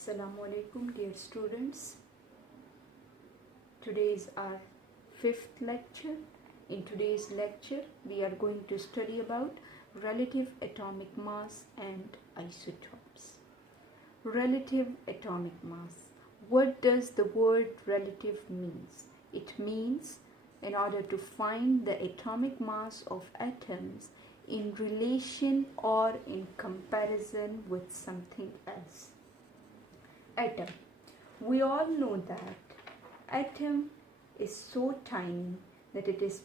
Assalamu alaikum dear students. Today is our fifth lecture. In today's lecture we are going to study about relative atomic mass and isotopes. Relative atomic mass. What does the word relative means? It means in order to find the atomic mass of atoms in relation or in comparison with something else. Atom. We all know that atom is so tiny that it is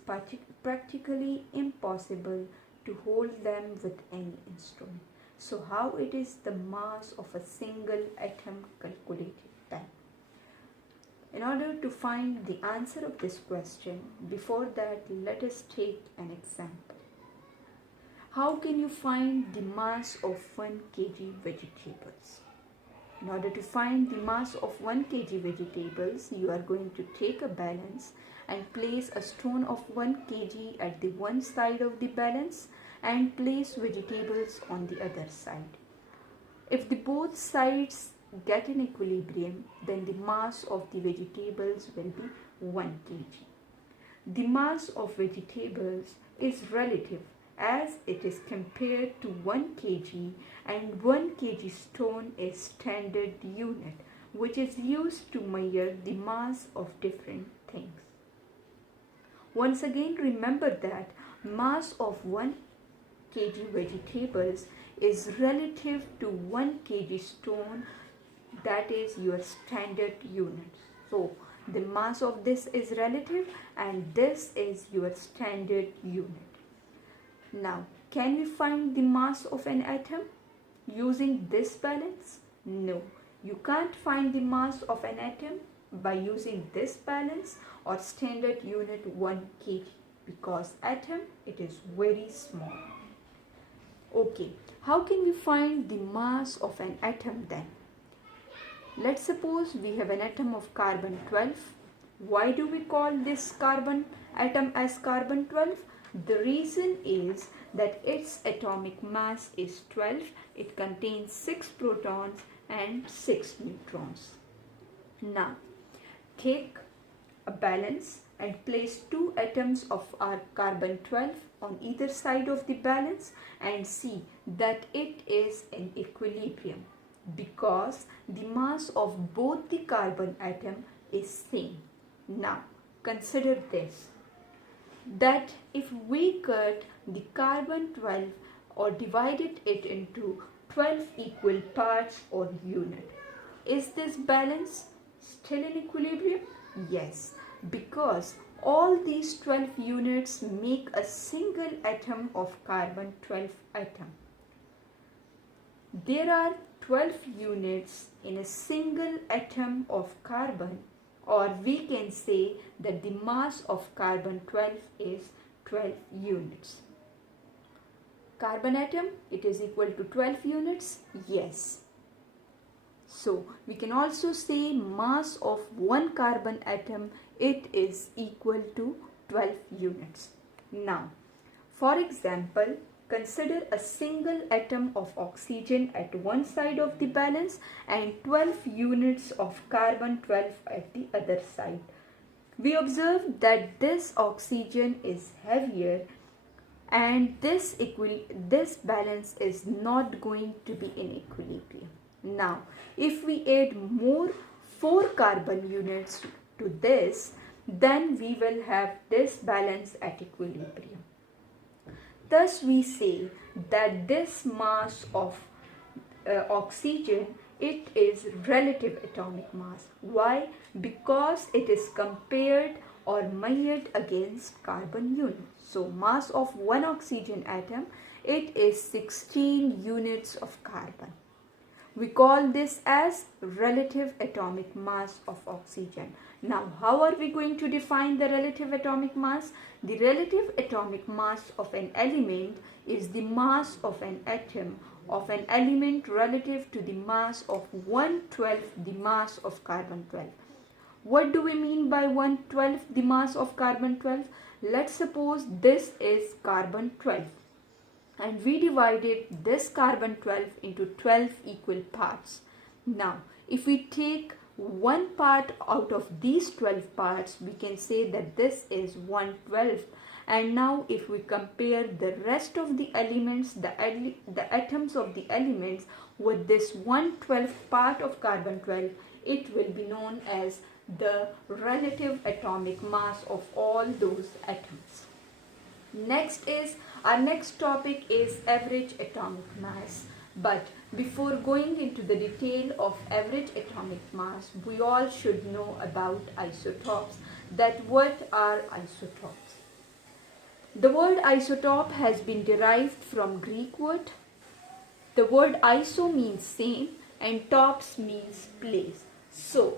practically impossible to hold them with any instrument. So how it is the mass of a single atom calculated then? In order to find the answer of this question, before that let us take an example. How can you find the mass of 1 kg vegetables? In order to find the mass of 1 kg vegetables, you are going to take a balance and place a stone of 1 kg at the one side of the balance and place vegetables on the other side. If the both sides get in equilibrium, then the mass of the vegetables will be 1 kg. The mass of vegetables is relative as it is compared to 1 kg, and 1 kg stone is standard unit which is used to measure the mass of different things. Once again, remember that mass of 1 kg vegetables is relative to 1 kg stone, that is your standard unit. So the mass of this is relative and this is your standard unit. Now, can we find the mass of an atom using this balance? No, you can't find the mass of an atom by using this balance or standard unit 1 kg because atom, it is very small. Okay, how can we find the mass of an atom then? Let's suppose we have an atom of carbon 12. Why do we call this carbon atom as carbon 12? The reason is that its atomic mass is 12. It contains 6 protons and 6 neutrons. Now, take a balance and place 2 atoms of our carbon 12 on either side of the balance and see that it is in equilibrium because the mass of both the carbon atom is same. Now, consider this, that if we cut the carbon 12 or divided it into 12 equal parts or unit, is this balance still in equilibrium? Yes, because all these 12 units make a single atom of carbon 12 atom. There are 12 units in a single atom of carbon, or we can say that the mass of carbon 12 is 12 units. Carbon atom, it is equal to 12 units? Yes. So, we can also say mass of one carbon atom, it is equal to 12 units. Now, for example, consider a single atom of oxygen at one side of the balance and 12 units of carbon 12 at the other side. We observe that this oxygen is heavier and this balance is not going to be in equilibrium. Now, if we add more 4 carbon units to this, then we will have this balance at equilibrium. Thus, we say that this mass of oxygen, it is relative atomic mass. Why? Because it is compared or measured against carbon unit. So, mass of one oxygen atom, it is 16 units of carbon. We call this as relative atomic mass of oxygen. Now, how are we going to define the relative atomic mass? The relative atomic mass of an element is the mass of an atom of an element relative to the mass of 1/12 the mass of carbon 12. What do we mean by 1/12 the mass of carbon 12? Let's suppose this is carbon 12 and we divided this carbon 12 into 12 equal parts. Now, if we take one part out of these 12 parts, we can say that this is 1/12. And now if we compare the rest of the elements, the atoms of the elements with this 1/12 part of carbon 12, it will be known as the relative atomic mass of all those atoms. Our next topic is average atomic mass. But before going into the detail of average atomic mass, we all should know about isotopes. That what are isotopes? The word isotope has been derived from Greek word. The word iso means same and tops means place. So,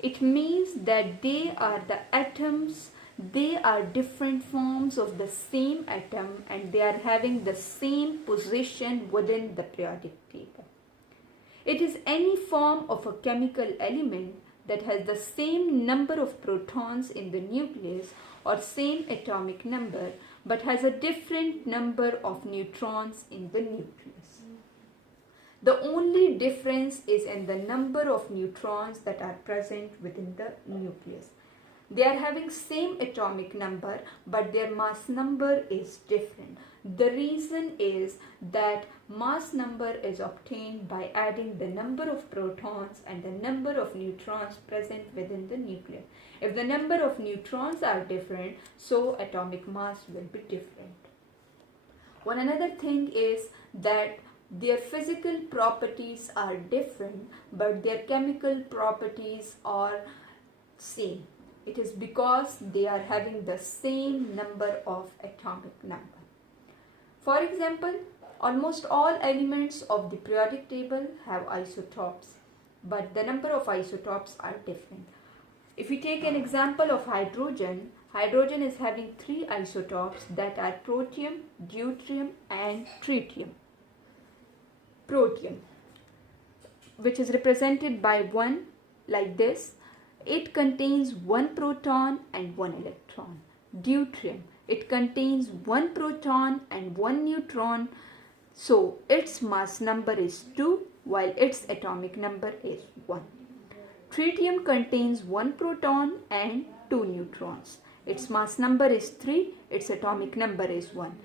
it means that they are the atoms, they are different forms of the same atom and they are having the same position within the periodic table. It is any form of a chemical element that has the same number of protons in the nucleus or same atomic number but has a different number of neutrons in the nucleus. The only difference is in the number of neutrons that are present within the nucleus. They are having same atomic number but their mass number is different. The reason is that mass number is obtained by adding the number of protons and the number of neutrons present within the nucleus. If the number of neutrons are different, so atomic mass will be different. One another thing is that their physical properties are different but their chemical properties are same. It is because they are having the same number of atomic number. For example, almost all elements of the periodic table have isotopes, but the number of isotopes are different. If we take an example of hydrogen, hydrogen is having 3 isotopes that are protium, deuterium and tritium. Protium, which is represented by 1 like this, it contains 1 proton and 1 electron. Deuterium, it contains 1 proton and 1 neutron, so its mass number is 2 while its atomic number is 1. Tritium contains 1 proton and 2 neutrons. Its mass number is 3, its atomic number is 1.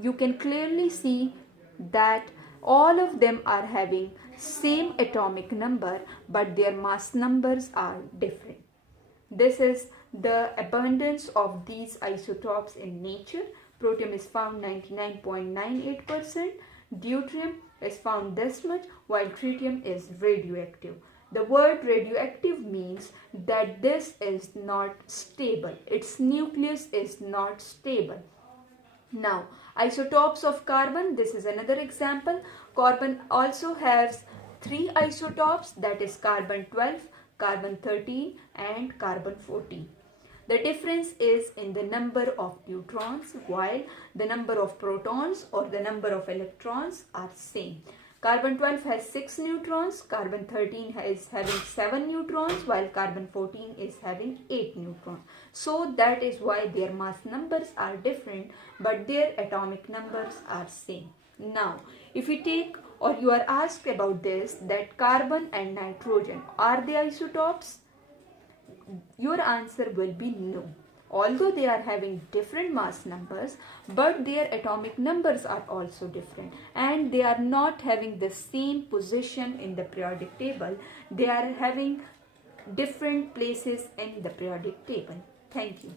You can clearly see that all of them are having same atomic number but their mass numbers are different. This is the abundance of these isotopes in nature. Protium is found 99.98%, deuterium is found this much, while tritium is radioactive. The word radioactive means that this is not stable. Its nucleus is not stable. Now, isotopes of carbon, this is another example. Carbon also has 3 isotopes, that is carbon 12, carbon 13 and carbon 14. The difference is in the number of neutrons while the number of protons or the number of electrons are same. Carbon 12 has 6 neutrons, carbon 13 is having 7 neutrons while carbon 14 is having 8 neutrons. So that is why their mass numbers are different but their atomic numbers are same. Now, if we take or you are asked about this, that carbon and nitrogen, are they isotopes? Your answer will be no. Although they are having different mass numbers, but their atomic numbers are also different and they are not having the same position in the periodic table. They are having different places in the periodic table. Thank you.